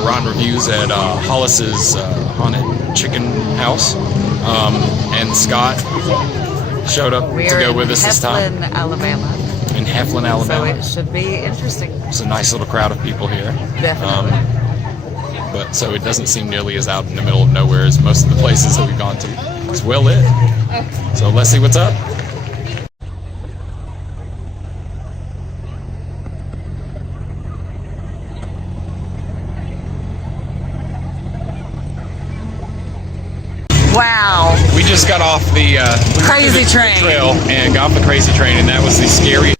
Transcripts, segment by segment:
rotten reviews at Hollis's Haunted Chicken House, and Scott showed up to go with us this time. Heflin, Alabama. In Heflin, Alabama. So it should be interesting. It's a nice little crowd of people here. Definitely. But so it doesn't seem nearly as out in the middle of nowhere as most of the places that we've gone to. It's well lit. So let's see what's up. Wow. We just got off the Crazy train. trail and got off the crazy train, and that was the scariest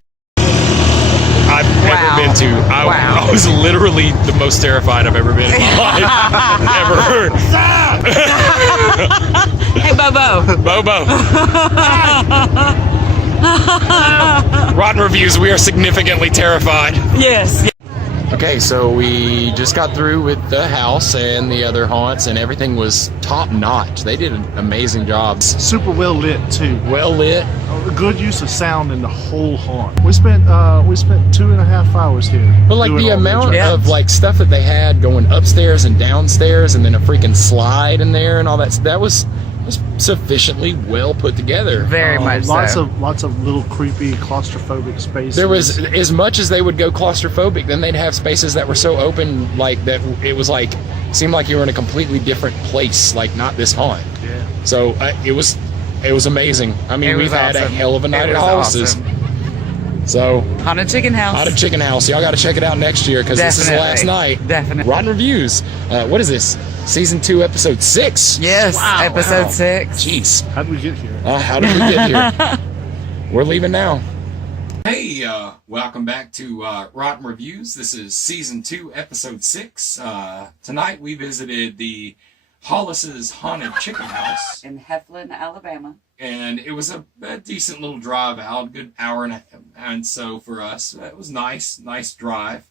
I've ever been to. I was literally the most terrified I've ever been in my life. Ever. Hey, Bobo. Bobo. Rotten reviews, we are significantly terrified. Yes. Okay, so we just got through with the house and the other haunts, and everything was top notch. They did an amazing job. Super well lit too. Well lit. Good use of sound in the whole haunt. We spent 2.5 hours here. But like doing the all amount attractions. of like stuff that they had going upstairs and downstairs, and then a freaking slide in there and all that was sufficiently well put together. Very much lots so. Lots of little creepy claustrophobic spaces. There was, as much as they would go claustrophobic, then they'd have spaces that were so open, like that it was like seemed like you were in a completely different place, like not this haunt. Yeah. So it was amazing. I mean, we've had a hell of a night at Hollis's. So Haunted Chicken House. Haunted Chicken House. Y'all got to check it out next year because this is the last night. Definitely. Rotten reviews. What is this? Season 2, episode 6. Yes. Wow. Episode 6. Jeez. How did we get here? How did we get here? We're leaving now. Hey, welcome back to Rotten Reviews. This is Season 2, Episode 6. Tonight we visited the Hollis's Haunted Chicken House. In Heflin, Alabama. And it was a decent little drive out, a good hour and so for us, it was nice drive.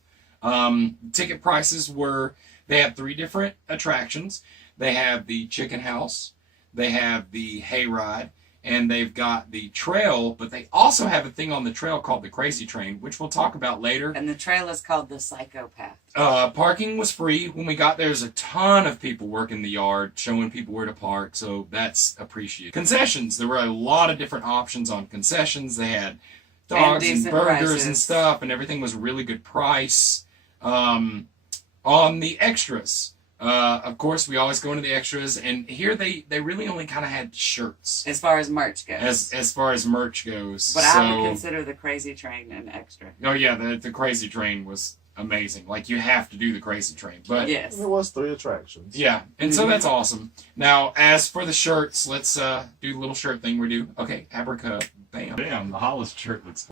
Ticket prices were, they have 3 different attractions. They have the chicken house, they have the hayride, and they've got the trail, but they also have a thing on the trail called the Crazy Train, which we'll talk about later. And the trail is called the Psychopath. Parking was free. When we got there, there's a ton of people working the yard, showing people where to park, so that's appreciated. Concessions. There were a lot of different options on concessions. They had dogs and burgers prices. and stuff, and everything was a really good price. On the extras, of course, we always go into the extras, and here they really only kind of had shirts. As far as merch goes. As far as merch goes. But so, I would consider the Crazy Train an extra. Oh yeah, the Crazy Train was amazing. Like, you have to do the Crazy Train. But yes. There was 3 attractions. yeah, and so that's awesome. Now, as for the shirts, let's do the little shirt thing we do. Okay, abraca, bam. Bam, the Hollis shirt looks...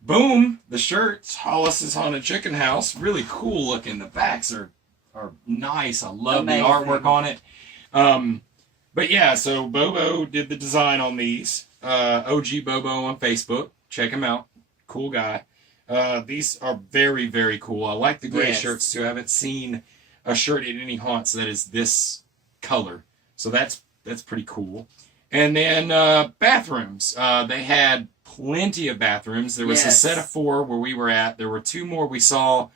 Boom, the shirts. Hollis's Haunted Chicken House. Really cool looking. The backs are nice. I love Amazing. the artwork on it. But yeah, so Bobo did the design on these. OG Bobo on Facebook. Check him out. Cool guy. These are very, very cool. I like the gray shirts too. I haven't seen a shirt at any haunts that is this color. So that's pretty cool. And then bathrooms. They had plenty of bathrooms. There was a set of 4 where we were at. There were 2 more we saw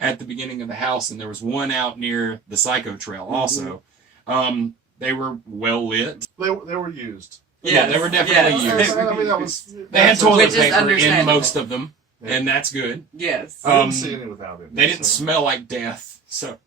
at the beginning of the house, and there was one out near the Psycho Trail also. They were well lit. They were used. Yeah, they were definitely used. I mean, that was, They had toilet Which is paper in understandable. most of them, and that's good. Yes. I didn't see any without it. They didn't smell like death, so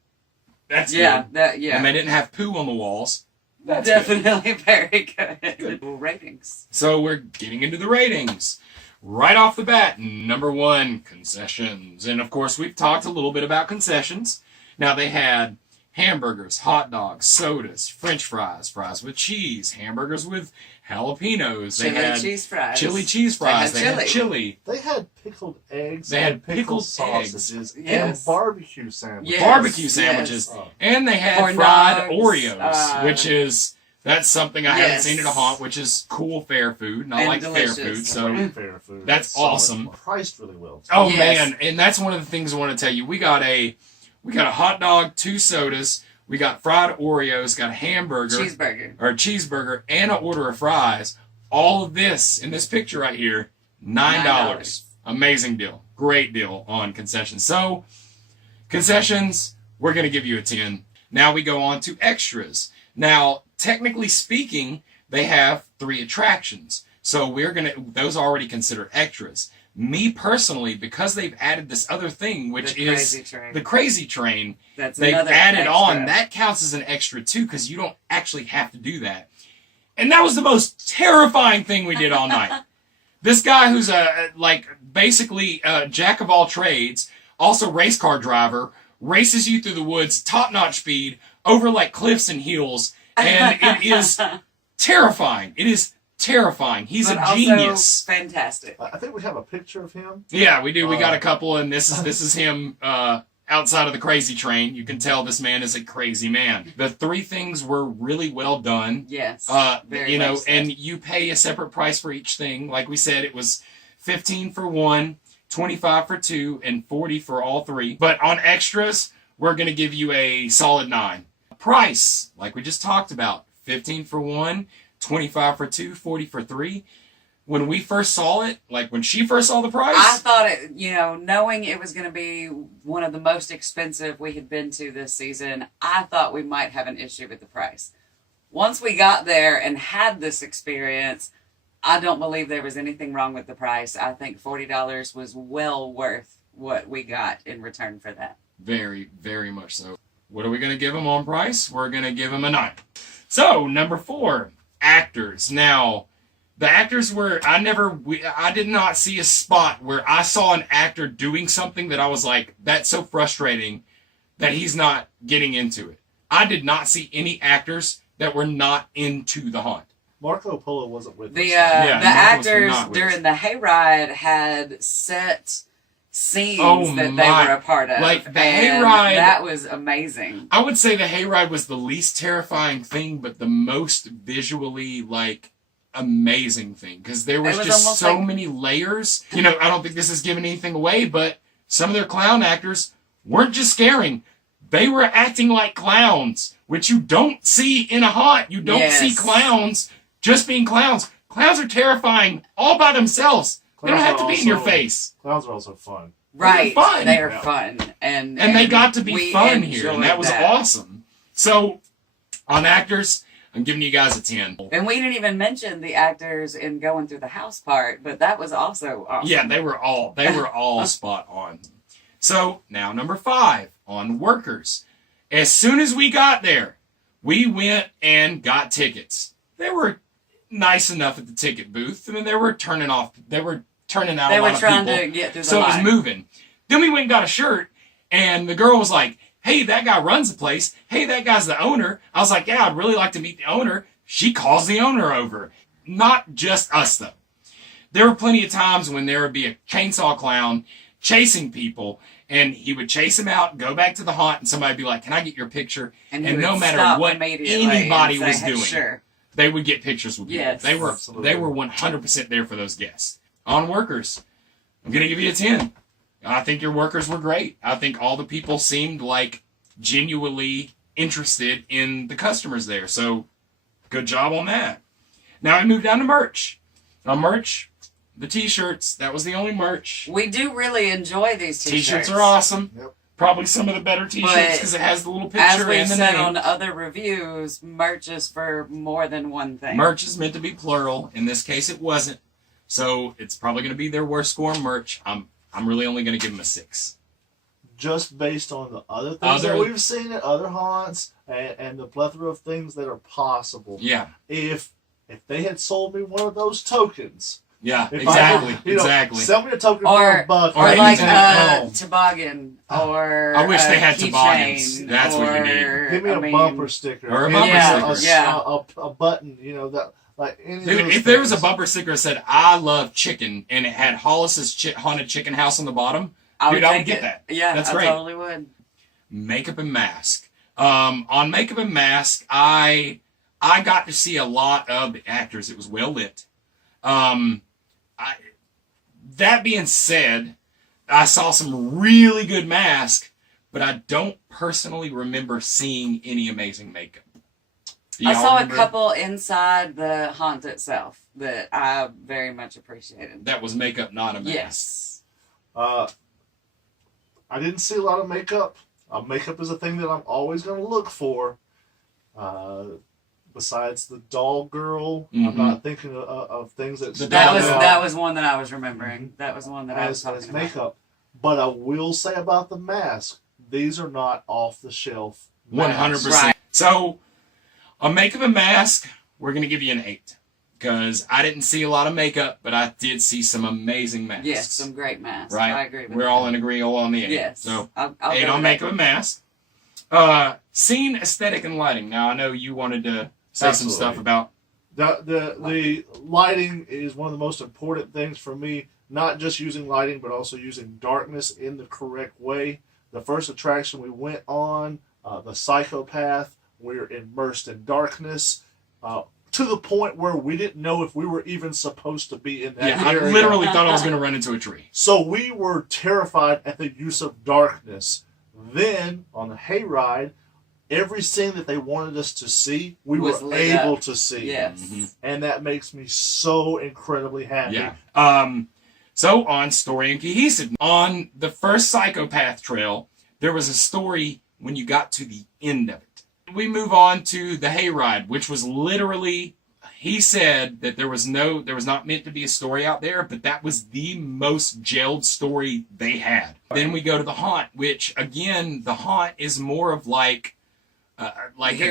that's yeah, good. that And they didn't have poo on the walls. That's definitely very good. Ratings. So we're getting into the ratings. Right off the bat, number 1, concessions. And of course, we've talked a little bit about concessions. Now, they had hamburgers, hot dogs, sodas, french fries, fries with cheese, hamburgers with jalapenos. They had cheese fries. chili cheese fries. They had chili. They had pickled eggs. They had pickled pickled sausages. Yes. And barbecue sandwiches. Yes. Barbecue sandwiches. Yes. And they had Corn fried dogs, Oreos, which is... That's something I haven't Yes. seen at a haunt, which is cool fair food, and I like delicious. fair food, so Great fair food. that's awesome. Priced really well. Oh Yes. man, and that's one of the things I want to tell you. We got a hot dog, 2 sodas, we got fried Oreos, got a hamburger, cheeseburger, and an order of fries. All of this in this picture right here, $9. Amazing deal, great deal on concessions. So concessions we're going to give you a 10. Now we go on to extras. Now, technically speaking, they have 3 attractions. So those are already considered extras. Me personally, because they've added this other thing, which is the crazy train, they've added on. That counts as an extra too, because you don't actually have to do that. And that was the most terrifying thing we did all night. This guy who's basically a jack of all trades, also race car driver, races you through the woods, top-notch speed, over like cliffs and hills, and it is terrifying. It is terrifying. He's a genius. Fantastic. I think we have a picture of him. Yeah, we do. We got a couple, and this is him outside of the crazy train. You can tell this man is a crazy man. The 3 things were really well done. Yes. Very much so. And you pay a separate price for each thing. Like we said, it was $15 for 1, $25 for 2, and $40 for all 3. But on extras, we're going to give you a solid 9. Price, like we just talked about, $15 for 1, $25 for 2, $40 for 3. When we first saw it, like when she first saw the price, I thought it, knowing it was going to be one of the most expensive we had been to this season, I thought we might have an issue with the price. Once we got there and had this experience, I don't believe there was anything wrong with the price. I think $40 was well worth what we got in return for that. Very, very much so. What are we going to give them on price? We're going to give them a 9. So, number 4, actors. Now, the actors were, I did not see a spot where I saw an actor doing something that I was like, that's so frustrating that he's not getting into it. I did not see any actors that were not into the haunt. Marco Polo wasn't with us. The actors during the hayride had set scenes that they were a part of. Like the hayride, that was amazing. I would say the hayride was the least terrifying thing, but the most visually amazing thing, because there was just so many layers. I don't think this is giving anything away, but some of their clown actors weren't just scaring. They were acting like clowns, which you don't see in a haunt. You don't see clowns just being clowns. Clowns are terrifying all by themselves. They don't have to be in your face. Clowns are also fun. Right. They're fun. They are fun. And they got to be fun here, and that was awesome. So, on actors, I'm giving you guys a 10. And we didn't even mention the actors in going through the house part, but that was also awesome. Yeah, they were all spot on. So, now number 5, on workers. As soon as we got there, we went and got tickets. They were nice enough at the ticket booth. I mean, they were turning out a lot of people. They were trying to get through the line. So it was moving. Then we went and got a shirt, and the girl was like, hey, that guy runs the place. Hey, that guy's the owner. I was like, yeah, I'd really like to meet the owner. She calls the owner over. Not just us, though. There were plenty of times when there would be a chainsaw clown chasing people, and he would chase them out, go back to the haunt, and somebody would be like, can I get your picture? And no matter what anybody was doing, sure, they would get pictures with people. Yes, they were 100% there for those guests. On workers, I'm going to give you a 10. I think your workers were great. I think all the people seemed like genuinely interested in the customers there. So, good job on that. Now I moved down to merch. On merch, the t-shirts, that was the only merch. We do really enjoy these t-shirts. T-shirts are awesome. Yep. Probably some of the better t-shirts because it has the little picture and the name. As we've said on other reviews, merch is for more than one thing. Merch is meant to be plural. In this case, it wasn't. So it's probably going to be their worst score merch. I'm really only going to give them a 6. Just based on the other things that we've seen at other haunts and the plethora of things that are possible. Yeah. If they had sold me one of those tokens. Yeah, exactly. Exactly. Sell me a token for a buck. Or like a toboggan. Or I wish they had key toboggans. chain, That's what you need. Give me a bumper sticker. Or a bumper sticker. A button, that. Dude, if there was a bumper sticker that said, I love chicken, and it had Hollis's haunted chicken house on the bottom, I would get that. Yeah, that's I great. Totally would. Makeup and mask. On makeup and mask, I got to see a lot of the actors. It was well lit. That being said, I saw some really good mask, but I don't personally remember seeing any amazing makeup. I saw a couple inside the haunt itself that I very much appreciated. That was makeup, not a mask. Yes. I didn't see a lot of makeup. Makeup is a thing that I'm always going to look for. Besides the doll girl, I'm not thinking of things that that was one that I was remembering. That was one that I was talking as about. makeup. But I will say about the mask, these are not off the shelf. 100%. Right. So, on makeup and mask, we're going to give you an 8. Because I didn't see a lot of makeup, but I did see some amazing masks. Yes, some great masks. Right? I agree with We're that. all in agreement on the 8. Yes. So, I'll 8 go on with makeup that. and mask. Scene, aesthetic, and lighting. Now, I know you wanted to say Absolutely. some stuff about... The lighting is one of the most important things for me. Not just using lighting, but also using darkness in the correct way. The first attraction we went on, the Psychopath, we're immersed in darkness. To the point where we didn't know if we were even supposed to be in that area. I literally thought I was going to run into a tree. So we were terrified at the use of darkness. Then, on the hayride, every scene that they wanted us to see, we were able to see. Yes. And that makes me so incredibly happy. Yeah. So, on story and cohesiveness. On the first Psychopath trail, there was a story when you got to the end of it. We move on to the hayride, which was literally, he said that there was not meant to be a story out there, but that was the most gelled story they had. Then we go to the haunt, which again, the haunt is more of like a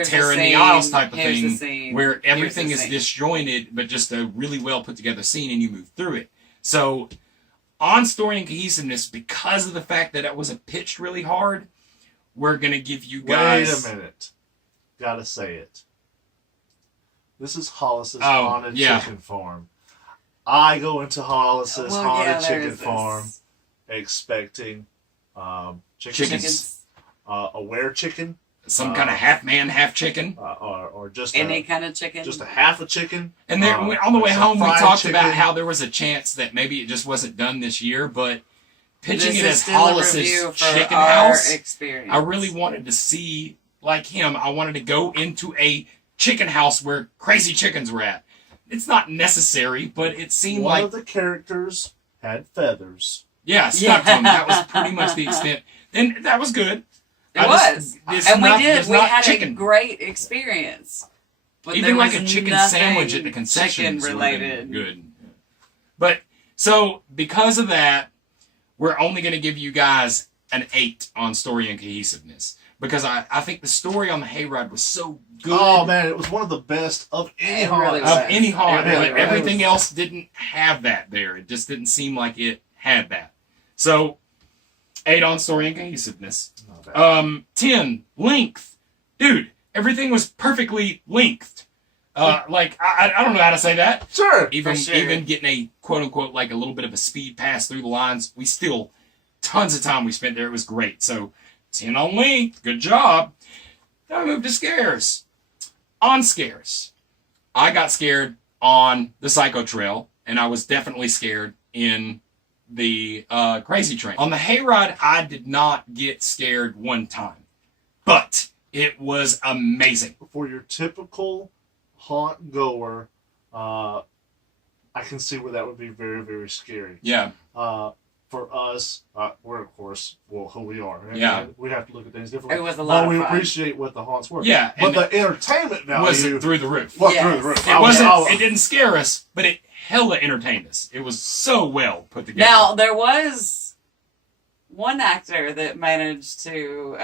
Terror in the Aisles type of thing, where everything is disjointed, but just a really well put together scene, and you move through it. So, on story and cohesiveness, because of the fact that it was pitched really hard, we're gonna give you guys. Wait a minute. Gotta say it. This is Hollis's haunted chicken farm. I go into Hollis's haunted chicken farm expecting chickens. A were chicken. Some kind of half man, half chicken. Or just any kind of chicken. Just a half a chicken. And then on the way home, we talked chicken. about how there was a chance that maybe it just wasn't done this year, but pitching This it is as still a Hollis's review for chicken our house, experience. I really wanted to see, like him, I wanted to go into a chicken house where crazy chickens were at. It's not necessary, but it seemed One like... of the characters had feathers. Yeah, stuck to him. That was pretty much the extent. And that was good. It was. And we had chicken. a great experience. But even like a chicken sandwich at the concessions chicken related. Good. But, so, because of that, we're only going to give you guys an 8 on story and cohesiveness. Because I think the story on the hayride was so good. Oh, man, it was one of the best of any haunt. Really of any haunt. Really But everything else didn't have that there. It just didn't seem like it had that. So, 8 on story and cohesiveness. 10, length. Dude, everything was perfectly lengthed. I don't know how to say that. Sure. Even getting a quote-unquote, like a little bit of a speed pass through the lines, tons of time we spent there. It was great. So, 10 on length. Good job. Then I moved to scares. On scares, I got scared on the Psycho Trail, and I was definitely scared in the Crazy Train. On the hayride, I did not get scared one time, but it was amazing. For your typical haunt goer, I can see where that would be very, very scary. Yeah. For us, we're of course who we are. Yeah. And we have to look at things differently. It was a lot but of we fun. appreciate what the haunts were. Yeah, But and the entertainment value was through the roof. was Yes. through the roof. It didn't scare us, but it hella entertained us. It was so well put together. Now, there was one actor that managed to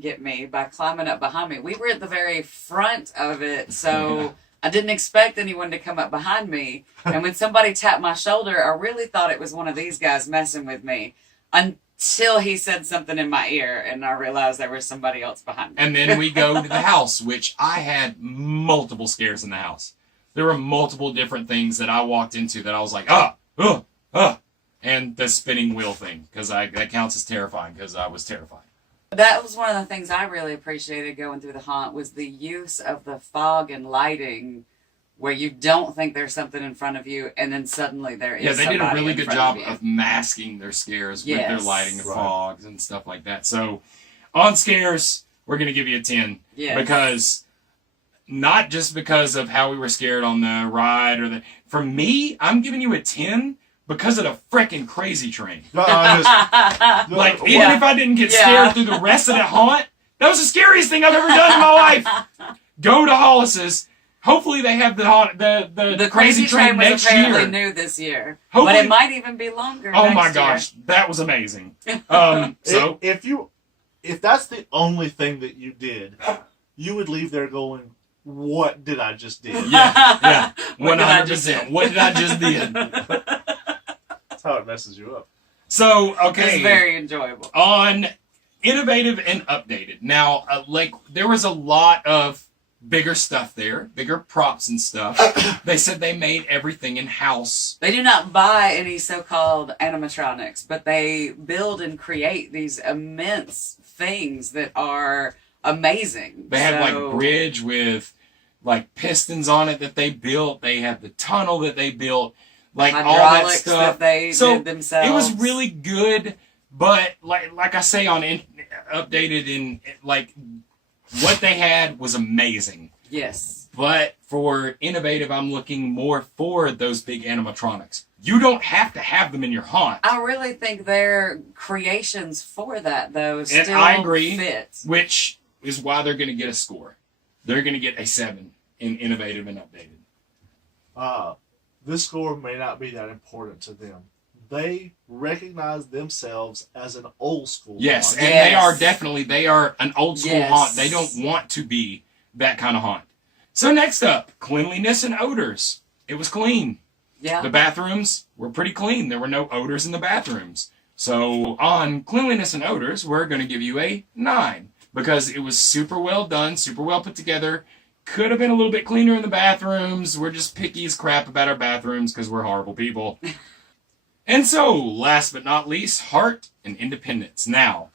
get me by climbing up behind me. We were at the very front of it, so I didn't expect anyone to come up behind me. And when somebody tapped my shoulder, I really thought it was one of these guys messing with me until he said something in my ear, and I realized there was somebody else behind me. And then we go to the house, which I had multiple scares in the house. There were multiple different things that I walked into that I was like, and the spinning wheel thing, because that counts as terrifying, because I was terrified. That was one of the things I really appreciated going through the haunt, was the use of the fog and lighting, where you don't think there's something in front of you, and then suddenly there is. Yeah, they did a really good in front job you. of masking their scares with their Yes. lighting and Right. fogs and stuff like that. So, on scares, we're going to give you a 10. Yes. Because, not just because of how we were scared on the ride, for me, I'm giving you a 10 because of the frickin' crazy train. Like, Even if I didn't get scared through the rest of that haunt, that was the scariest thing I've ever done in my life. Go to Hollis's. Hopefully they have the crazy train was next apparently year. new this year, Hopefully, but it might even be longer. Oh next my year. gosh, that was amazing. So if that's the only thing that you did, you would leave there going, "What did I just do?" yeah, What did I just 100%. do? What did I just do? That's how it messes you up. So okay, It's very enjoyable. on innovative and updated. Now, there was a lot of bigger stuff there, bigger props and stuff. They said they made everything in house. They do not buy any so-called animatronics, but they build and create these immense things that are amazing. They have like bridge with like pistons on it that they built. They have the tunnel that they built, like all that hydraulics stuff. that they did themselves. It was really good, but like I say on updated in like what they had was amazing. Yes. But for innovative, I'm looking more for those big animatronics. You don't have to have them in your haunt. I really think their creations for that, though, still And I agree, fit. which is why they're going to get a score. They're going to get a 7 in innovative and updated. This score may not be that important to them. They recognize themselves as an old school Yes, haunt. and they are an old school Yes. haunt. They don't want to be that kind of haunt. So next up, cleanliness and odors. It was clean. Yeah. The bathrooms were pretty clean. There were no odors in the bathrooms. So on cleanliness and odors, we're going to give you a 9 because it was super well done, super well put together. Could have been a little bit cleaner in the bathrooms. We're just picky as crap about our bathrooms because we're horrible people. And so, last but not least, heart and independence. Now,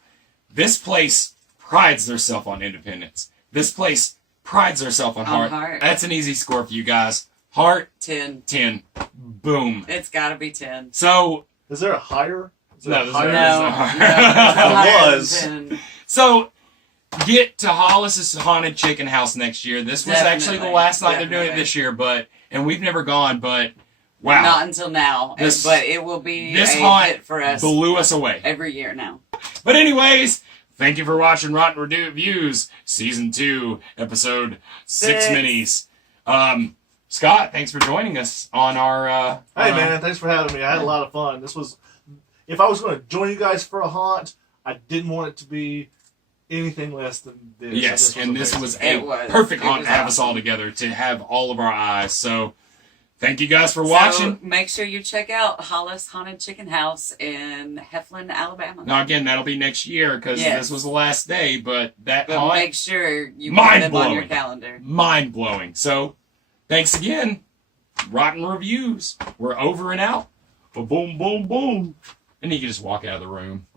this place prides themselves on independence. This place prides herself on heart. That's an easy score for you guys. Heart, 10. 10. Boom. It's got to be 10. So, Is there a higher? no, No, It was. 10. So, get to Hollis's Haunted Chicken House next year. This was actually the Definitely, last night they're doing it definitely. this year, and we've never gone, but wow. Not until now, This- but it will be this a haunt hit for us blew us away. every year now. But anyways, thank you for watching Rotten Reviews, Season 2, Episode 6 Six. Minis. Scott, thanks for joining us on our... Hey, man, thanks for having me. I had a lot of fun. This was... If I was going to join you guys for a haunt, I didn't want it to be anything less than this. Yes, and this amazing. was It a was. perfect It haunt was to have us all awesome. together, to have all of our eyes. So, thank you guys for So watching. make sure you check out Hollis Haunted Chicken House in Heflin, Alabama. Now, again, that'll be next year, because Yes. this was the last day, but that But haunt, make sure you put them on your Mind-blowing. calendar. mind-blowing. So, thanks again. Rotten Reviews. We're over and out. Boom, boom, boom. And you can just walk out of the room.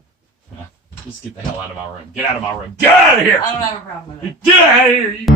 Just get the hell out of my room. Get out of my room. Get out of here! I don't have a problem with that. Get out of here! You